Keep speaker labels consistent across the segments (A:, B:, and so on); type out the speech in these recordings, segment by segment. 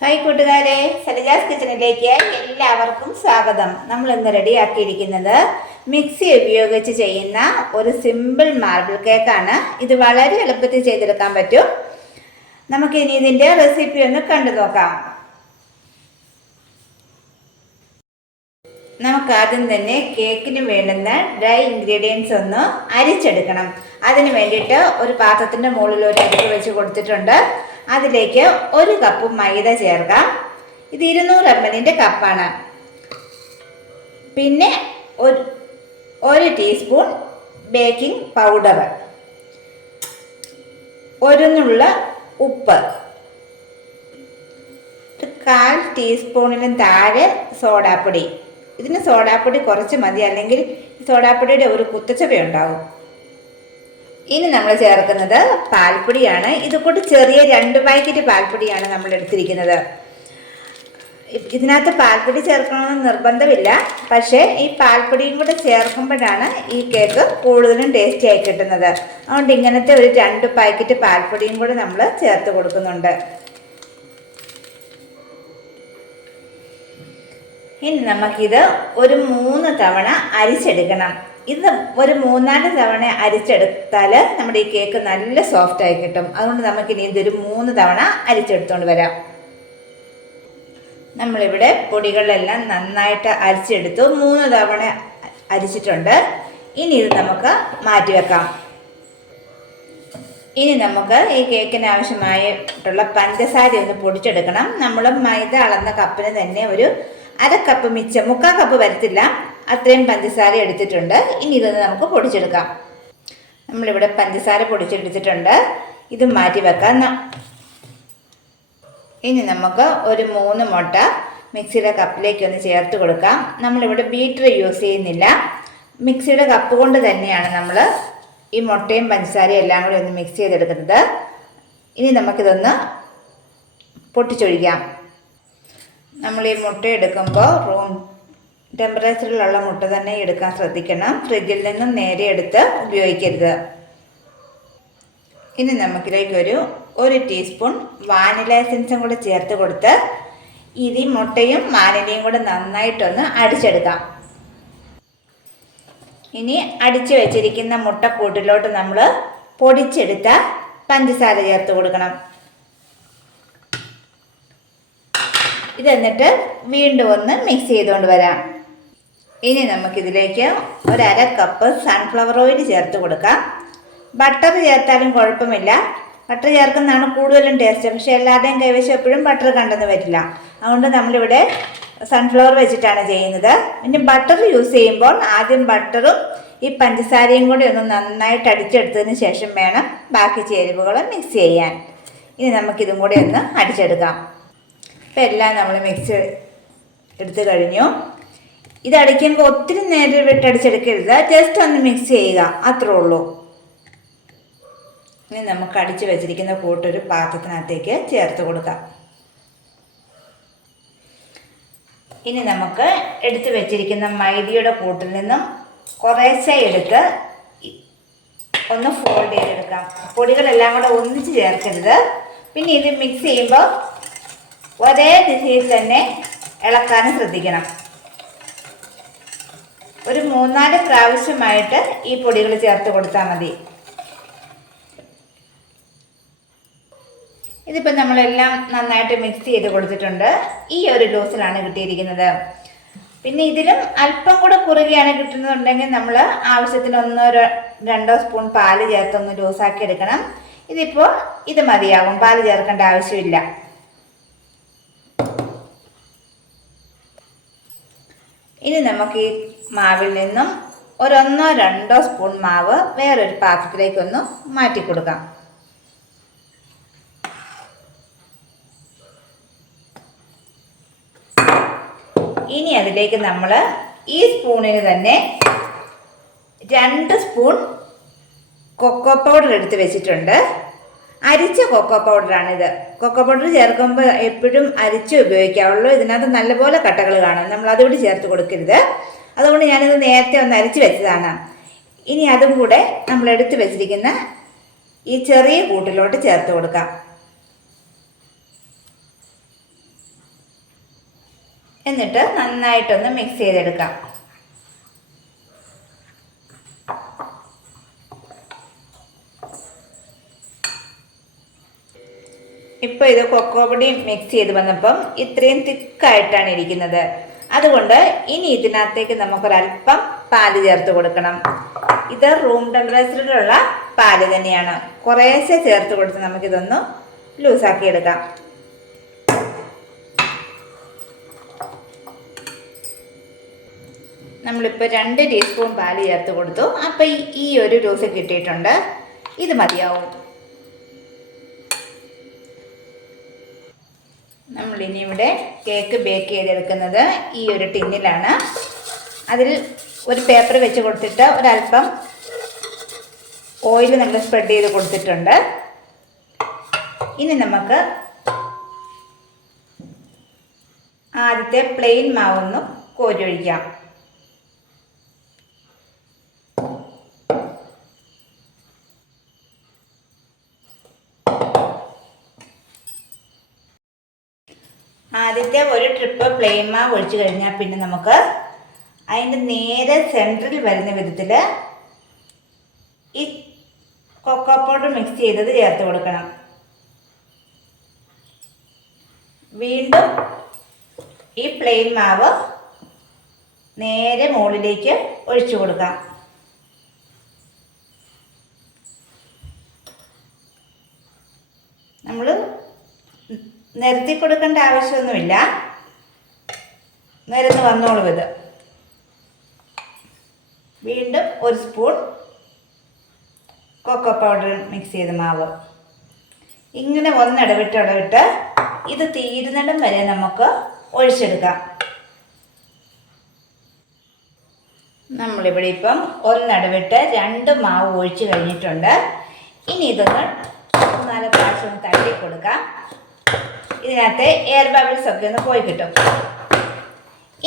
A: Hi കൂട്ടുകാരെ സലജാസ് കിച്ചണിലേക്ക് എല്ലാവർക്കും സ്വാഗതം. നമ്മൾ ഇന്ന് റെഡിയാക്കിയിരിക്കുന്നത് മിക്സി ഉപയോഗിച്ച് ചെയ്യുന്ന ഒരു സിമ്പിൾ മാർബിൾ കേക്കാണ്. ഇത് വളരെ എളുപ്പത്തിൽ ചെയ്തെടുക്കാൻ പറ്റും. നമുക്ക് ഇനി ഇതിന്റെ റെസിപ്പി ഒന്ന് കണ്ടു നോക്കാം. നമുക്ക് ആദ്യം തന്നെ കേക്കിന് വേണ്ടുന്ന ഡ്രൈ ഇൻഗ്രീഡിയൻസ് ഒന്ന് അരിച്ചെടുക്കണം. അതിന് വേണ്ടിയിട്ട് ഒരു പാത്രത്തിന്റെ മുകളിൽ ഒരു അരിപ്പ് വെച്ച് കൊടുത്തിട്ടുണ്ട്. അതിലേക്ക് ഒരു കപ്പ് മൈദ ചേർക്കാം. ഇത് ഇരുന്നൂറ് എം എല്ലിന്റെ കപ്പാണ്. പിന്നെ ഒരു ഒരു ടീസ്പൂൺ ബേക്കിംഗ് പൗഡർ ഒരു നുള്ള ഉപ്പ്. കാൽ ടീസ്പൂണിന് താഴെ സോഡാപ്പൊടി. ഇതിന് സോഡാപ്പൊടി കുറച്ച് മതി. അല്ലെങ്കിൽ സോഡാപ്പൊടിയുടെ ഒരു കുത്തച്ചവ ഉണ്ടാവും. ഇനി നമ്മൾ ചേർക്കുന്നത് പാൽപ്പൊടിയാണ്. ഇത് കൂടി ചെറിയ രണ്ട് പാക്കറ്റ് പാൽപ്പൊടിയാണ് നമ്മൾ എടുത്തിരിക്കുന്നത്. ഇതിനകത്ത് പാൽപ്പൊടി ചേർക്കണമെന്ന് നിർബന്ധമില്ല. പക്ഷേ ഈ പാൽപ്പൊടിയും കൂടെ ചേർക്കുമ്പോഴാണ് ഈ കേക്ക് കൂടുതലും ടേസ്റ്റി ആയി കിട്ടുന്നത്. അതുകൊണ്ട് ഇങ്ങനത്തെ ഒരു രണ്ട് പാക്കറ്റ് പാൽപ്പൊടിയും കൂടെ നമ്മൾ ചേർത്ത് കൊടുക്കുന്നുണ്ട്. ഇനി നമുക്കിത് ഒരു മൂന്ന് തവണ അരിച്ചെടുക്കണം. ഇത് ഒരു മൂന്നാൽ തവണ അരിച്ചെടുത്താൽ നമ്മുടെ ഈ കേക്ക് നല്ല സോഫ്റ്റ് ആയി കിട്ടും. അതുകൊണ്ട് നമുക്കിനി ഇതൊരു മൂന്ന് തവണ അരിച്ചെടുത്തുകൊണ്ട് വരാം. നമ്മളിവിടെ പൊടികളെല്ലാം നന്നായിട്ട് അരിച്ചെടുത്തു. മൂന്ന് തവണ അരിച്ചിട്ടുണ്ട്. ഇനി ഇത് നമുക്ക് മാറ്റി വെക്കാം. ഇനി നമുക്ക് ഈ കേക്കിന് ആവശ്യമായിട്ടുള്ള പഞ്ചസാര ഒന്ന് പൊടിച്ചെടുക്കണം. നമ്മൾ മൈദ അളന്ന കപ്പിന് തന്നെ ഒരു അര കപ്പ് മിച്ചം മുക്കാൽ കപ്പ് വരത്തില്ല. അത്രയും പഞ്ചസാര എടുത്തിട്ടുണ്ട്. ഇനി ഇതൊന്ന് നമുക്ക് പൊടിച്ചെടുക്കാം. നമ്മളിവിടെ പഞ്ചസാര പൊടിച്ചെടുത്തിട്ടുണ്ട്. ഇത് മാറ്റി വെക്കാം. ഇനി നമുക്ക് ഒരു മൂന്ന് മുട്ട മിക്സിയുടെ കപ്പിലേക്ക് ഒന്ന് ചേർത്ത് കൊടുക്കാം. നമ്മളിവിടെ ബീറ്റർ യൂസ് ചെയ്യുന്നില്ല. മിക്സിയുടെ കപ്പ് കൊണ്ട് തന്നെയാണ് നമ്മൾ ഈ മുട്ടയും പഞ്ചസാരയും എല്ലാം കൂടി ഒന്ന് മിക്സ് ചെയ്തെടുക്കുന്നത്. ഇനി നമുക്കിതൊന്ന് പൊട്ടിച്ചൊഴിക്കാം. നമ്മൾ ഈ മുട്ട എടുക്കുമ്പോൾ റൂം ടെമ്പറേച്ചറിലുള്ള മുട്ട തന്നെ എടുക്കാൻ ശ്രദ്ധിക്കണം. ഫ്രിഡ്ജിൽ നിന്നും നേരെ എടുത്ത് ഉപയോഗിക്കരുത്. ഇനി നമുക്കിലേക്ക് ഒരു ഒരു ടീസ്പൂൺ വാനില എസൻസും കൂടെ ചേർത്ത് കൊടുത്ത് ഇത് മുട്ടയും വാനിലയും കൂടെ നന്നായിട്ടൊന്ന് അടിച്ചെടുക്കാം. ഇനി അടിച്ചു വെച്ചിരിക്കുന്ന മുട്ടക്കൂട്ടിലോട്ട് നമ്മൾ പൊടിച്ചെടുത്ത പഞ്ചസാര ചേർത്ത് കൊടുക്കണം. ഇതെന്നിട്ട് വീണ്ടും ഒന്ന് മിക്സ് ചെയ്തുകൊണ്ട് വരാം. ഇനി നമുക്കിതിലേക്ക് ഒരര കപ്പ് സൺഫ്ലവർ ഓയിൽ ചേർത്ത് കൊടുക്കാം. ബട്ടർ ചേർത്താലും കുഴപ്പമില്ല. ബട്ടർ ചേർക്കുന്നതാണ് കൂടുതലും ടേസ്റ്റ് പക്ഷേ എല്ലാവരുടെയും കൈവശം എപ്പോഴും ബട്ടർ കണ്ടെന്ന് വരില്ല. അതുകൊണ്ട് നമ്മളിവിടെ സൺഫ്ലവർ വെച്ചിട്ടാണ് ചെയ്യുന്നത്. പിന്നെ ബട്ടർ യൂസ് ചെയ്യുമ്പോൾ ആദ്യം ബട്ടറും ഈ പഞ്ചസാരയും കൂടി ഒന്ന് നന്നായിട്ട് അടിച്ചെടുത്തതിന് ശേഷം വേണം ബാക്കി ചേരുവകൾ മിക്സ് ചെയ്യാൻ. ഇനി നമുക്കിതും കൂടി ഒന്ന് അടിച്ചെടുക്കാം. ഇപ്പം എല്ലാം നമ്മൾ മിക്സ് എടുത്തു കഴിഞ്ഞു. ഇത് അടിക്കുമ്പോൾ ഒത്തിരി നേരം വിട്ട് അടിച്ചെടുക്കരുത് ജസ്റ്റ് ഒന്ന് മിക്സ് ചെയ്യുക. അത്രേ ഉള്ളൂ. ഇനി നമുക്ക് അടിച്ച് വെച്ചിരിക്കുന്ന കൂട്ടൊരു പാത്രത്തിനകത്തേക്ക് ചേർത്ത് കൊടുക്കാം. ഇനി നമുക്ക് എടുത്തു വെച്ചിരിക്കുന്ന മൈദയുടെ കൂട്ടിൽ നിന്നും കുറേശ്ശെ എടുത്ത് ഒന്ന് ഫോൾഡ് ചെയ്തെടുക്കാം. പൊടികളെല്ലാം കൂടെ ഒന്നിച്ച് ചേർക്കരുത്. പിന്നെ ഇത് മിക്സ് ചെയ്യുമ്പോൾ ഒരേ ദിശയിൽ തന്നെ ഇളക്കാനും ശ്രദ്ധിക്കണം. ഒരു മൂന്നാൽ പ്രാവശ്യമായിട്ട് ഈ പൊടികൾ ചേർത്ത് കൊടുത്താൽ മതി. ഇതിപ്പോൾ നമ്മളെല്ലാം നന്നായിട്ട് മിക്സ് ചെയ്ത് കൊടുത്തിട്ടുണ്ട്. ഈ ഒരു ലൂസിലാണ് കിട്ടിയിരിക്കുന്നത്. പിന്നെ ഇതിലും അല്പം കൂടെ കുറുകയാണ് കിട്ടുന്നുണ്ടെങ്കിൽ നമ്മൾ ആവശ്യത്തിന് ഒന്നോ രണ്ടോ സ്പൂൺ പാൽ ചേർത്തൊന്ന് ലൂസാക്കി എടുക്കണം. ഇതിപ്പോൾ ഇത് മതിയാകും പാൽ ചേർക്കേണ്ട ആവശ്യമില്ല. ഇനി നമുക്ക് ഈ മാവിൽ നിന്നും ഒരൊന്നോ രണ്ടോ സ്പൂൺ മാവ് വേറൊരു പാത്രത്തിലേക്കൊന്ന് മാറ്റി കൊടുക്കാം ഇനി അതിലേക്ക് നമ്മൾ ഈ സ്പൂണിന് തന്നെ രണ്ട് സ്പൂൺ കൊക്കോ പൗഡർ എടുത്ത് വെച്ചിട്ടുണ്ട്. അരിച്ച കൊക്കോ പൗഡറാണിത് കൊക്കോ പൗഡർ ചേർക്കുമ്പോൾ എപ്പോഴും അരിച്ച് ഉപയോഗിക്കാവുള്ളൂ. ഇതിനകത്ത് നല്ലപോലെ കട്ടകൾ കാണും. നമ്മൾ അതുകൂടി ചേർത്ത് കൊടുക്കരുത്. അതുകൊണ്ട് ഞാനിത് നേരത്തെ ഒന്ന് അരിച്ച് വെച്ചതാണ്. ഇനി അതും കൂടെ നമ്മൾ എടുത്ത് വെച്ചിരിക്കുന്ന ഈ ചെറിയ കൂട്ടിലോട്ട് ചേർത്ത് കൊടുക്കാം. എന്നിട്ട് നന്നായിട്ടൊന്ന് മിക്സ് ചെയ്തെടുക്കാം. ഇപ്പോൾ ഇത് കൊക്കോ പൊടി മിക്സ് ചെയ്ത് വന്നപ്പം ഇത്രയും തിക്കായിട്ടാണ് ഇരിക്കുന്നത്. അതുകൊണ്ട് ഇനി ഇതിനകത്തേക്ക് നമുക്കൊരല്പം പാൽ ചേർത്ത് കൊടുക്കണം. ഇത് റൂം ടെമ്പറേച്ചറിലുള്ള പാൽ തന്നെയാണ്. കുറേശ്ശെ ചേർത്ത് കൊടുത്ത് നമുക്കിതൊന്ന് ലൂസാക്കി എടുക്കാം. നമ്മളിപ്പോൾ രണ്ട് ടീസ്പൂൺ പാൽ ചേർത്ത് കൊടുത്തു. അപ്പോൾ ഈ- ഈ ഒരു ലൂസ് കിട്ടിയിട്ടുണ്ട്. ഇത് മതിയാവും. നമ്മളിനി ഇവിടെ കേക്ക് ബേക്ക് ചെയ്തെടുക്കുന്നത് ഈ ഒരു ടിന്നിലാണ്. അതിൽ ഒരു പേപ്പർ വെച്ച് കൊടുത്തിട്ട് ഒരല്പം ഓയിൽ നമ്മൾ സ്പ്രെഡ് ചെയ്ത് കൊടുത്തിട്ടുണ്ട്. ഇനി നമുക്ക് ആദ്യത്തെ പ്ലെയിൻ മാവൊന്ന് കോരി ഒഴിക്കാം. ആദ്യത്തെ ഒരു ട്രിപ്പ് പ്ലെയിൻ മാവ് ഒഴിച്ചു കഴിഞ്ഞാൽ പിന്നെ നമുക്ക് അതിന്റെ നേരെ സെന്ററിൽ വരുന്ന വിധത്തിൽ ഈ കൊക്കോ പൗഡർ മിക്സ് ചെയ്തത് ചേർത്ത് കൊടുക്കണം. വീണ്ടും ഈ പ്ലെയിൻ മാവ് നേരെ മുകളിലേക്ക് ഒഴിച്ചു കൊടുക്കാം നമ്മൾ നിരത്തി കൊടുക്കേണ്ട ആവശ്യമൊന്നുമില്ല. നിരന്ന് വന്നോളൂ ഇത്. വീണ്ടും ഒരു സ്പൂൺ കൊക്കോ പൗഡർ മിക്സ് ചെയ്ത മാവ്. ഇങ്ങനെ ഒന്നിടവിട്ട് ഇടവിട്ട് ഇത് തീരുന്നിടം വരെ നമുക്ക് ഒഴിച്ചെടുക്കാം. നമ്മളിവിടെ ഇപ്പം ഒന്നിടവിട്ട് രണ്ട് മാവ് ഒഴിച്ചു കഴിഞ്ഞിട്ടുണ്ട്. ഇനി ഇതൊന്ന് മൂന്നാൽ പ്രാവശ്യം തട്ടി കൊടുക്കാം. ഇതിനകത്ത് എയർ ബബിൾസ് ഒക്കെ ഒന്ന് പോയി കിട്ടും.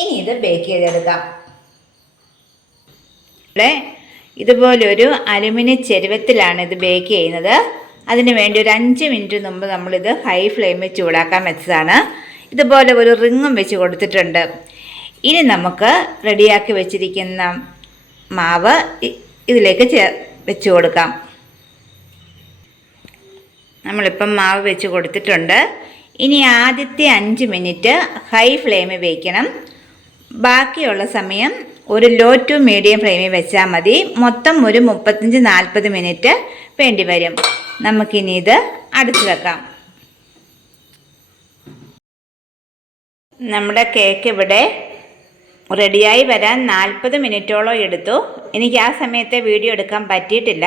A: ഇനി ഇത് ബേക്ക് ചെയ്തെടുക്കാം. ഇവിടെ ഇതുപോലൊരു അലുമിനിയം ചെരുവത്തിലാണ് ഇത് ബേക്ക് ചെയ്യുന്നത്. അതിന് വേണ്ടി ഒരു അഞ്ച് മിനിറ്റ് മുമ്പ് നമ്മളിത് ഹൈ ഫ്ലെയിമിൽ ചൂടാക്കാൻ വെച്ചതാണ്. ഇതുപോലെ ഒരു റിങ്ങും വെച്ച് കൊടുത്തിട്ടുണ്ട്. ഇനി നമുക്ക് റെഡിയാക്കി വെച്ചിരിക്കുന്ന മാവ് ഇതിലേക്ക് ചേ വെച്ച് കൊടുക്കാം. നമ്മളിപ്പം മാവ് വെച്ച് കൊടുത്തിട്ടുണ്ട്. ഇനി ആദ്യത്തെ അഞ്ച് മിനിറ്റ് ഹൈ ഫ്ലെയിമിൽ വയ്ക്കണം ബാക്കിയുള്ള സമയം ഒരു ലോ ടു മീഡിയം ഫ്ലെയിമിൽ വെച്ചാൽ മതി. മൊത്തം ഒരു മുപ്പത്തഞ്ച് നാൽപ്പത് മിനിറ്റ് വേണ്ടി വരും. നമുക്കിനി ഇത് അടച്ചു വെക്കാം. നമ്മുടെ കേക്ക് ഇവിടെ റെഡിയായി വരാൻ നാൽപ്പത് മിനിറ്റോളം എടുത്തു. എനിക്ക് ആ സമയത്തെ വീഡിയോ എടുക്കാൻ പറ്റിയിട്ടില്ല.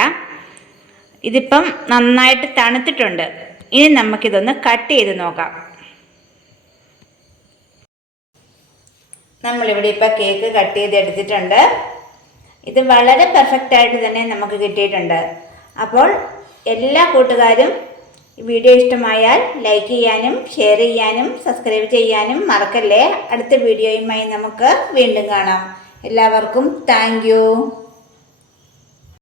A: ഇതിപ്പം നന്നായിട്ട് തണുത്തിട്ടുണ്ട്. ഇനി നമുക്കിതൊന്ന് കട്ട് ചെയ്ത് നോക്കാം. നമ്മളിവിടെ ഇപ്പോൾ കേക്ക് കട്ട് ചെയ്ത് എടുത്തിട്ടുണ്ട്. ഇത് വളരെ പെർഫെക്റ്റ് ആയിട്ട് തന്നെ നമുക്ക് കിട്ടിയിട്ടുണ്ട്. അപ്പോൾ എല്ലാ കൂട്ടുകാരും വീഡിയോ ഇഷ്ടമായാൽ ലൈക്ക് ചെയ്യാനും ഷെയർ ചെയ്യാനും സബ്സ്ക്രൈബ് ചെയ്യാനും മറക്കല്ലേ? അടുത്ത വീഡിയോയുമായി നമുക്ക് വീണ്ടും കാണാം. എല്ലാവർക്കും താങ്ക്